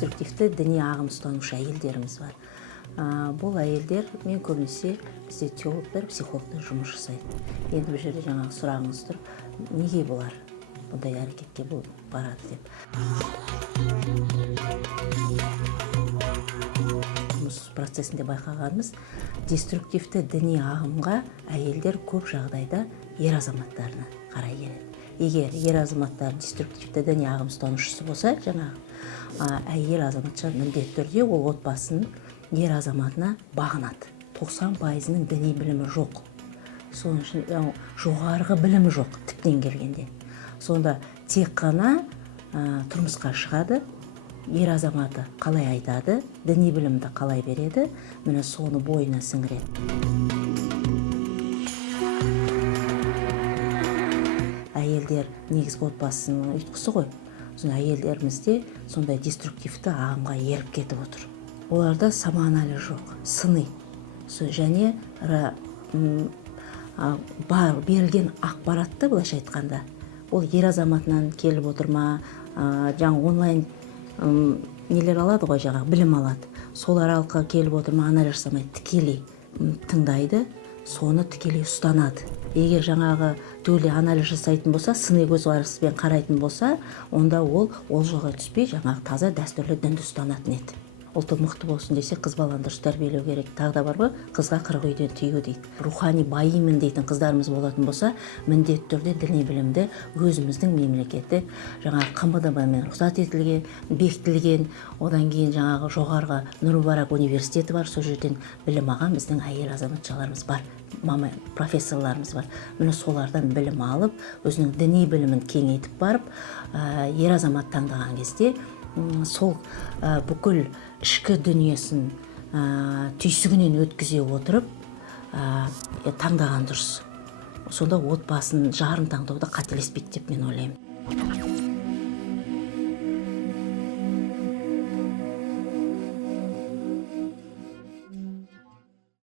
деструктивті діни ағым ұстанушы әйелдеріміз бар. Бұл әйелдер мен көбінесе бізде теологтар, психологтар жұмыс жасайды. Енді бір жерде жаңағы сұрағыңыз тұр, неге болар бұндай әрекетке барады деп. Жұмыс процесінде байқағанымыз, деструктивті діни ағымға әйелдер көп жағдайда ер азаматтарына қарай келеді. Егер ер азаматтар деструктивті діни ағым ұстанушысы болса, әйел азаматша міндетті түрде ол отбасын ер азаматына бағынады. 90%-ның діни білімі жоқ. Соның үшін жоғарғы білімі жоқ тіптен келгенде. Сонда тек қана тұрмысқа шығады, ер азаматы қалай айтады, діни білімді қалай береді, міне соны бойына сіңіреді. Әйелдер негізгі отбасының ұйытқысы ғой. Әйелдерімізде сондай деструктивті ағымға еріп кетіп отыр. Оларда самоанализ жоқ, сыни. Және берілген ақпаратты, былайша айтқанда, ол ер азаматынан келіп отыр ма, жаңа онлайн нелер алады ғой, жаңа білім алады. Сол аралыққа келіп отыр ма, анализ жасамайды, тікелей тыңдайды, соны тікелей ұстанады. Егер жаңағы түгелей анализ жасайтын болса, сыни көзқараспен қарайтын болса, онда ол жолға түспей, жаңағы таза дәстүрлі дінді ұстанатын еді. Ұлты мықты болсын десе, қыз баланы дұрыс тәрбиелеу керек. Тағы да бар ғой, қызға 40 үйден тыю дейді. Рухани байымын дейтін қыздарымыз болатын болса, міндетті түрде діни білімді өзіміздің мемлекеті жаңағы КМДБ-мен рұқсат етілген, бекітілген, одан кейін жаңағы жоғарғы Нұр-Мүбарак университеті бар, сол жерден білім алған біздің әйел азаматшаларымыз бар, профессорларымыз бар. Міне солардан білім алып, өзінің діни білімін кеңейтіп барып, ер азамат таңдаған кезде сол бүкіл ішкі дүниесін түйсігінен өткізе отырып таңдаған дұрыс. Сонда отбасын жарын таңдауда қателеспейді деп мен ойлаймын.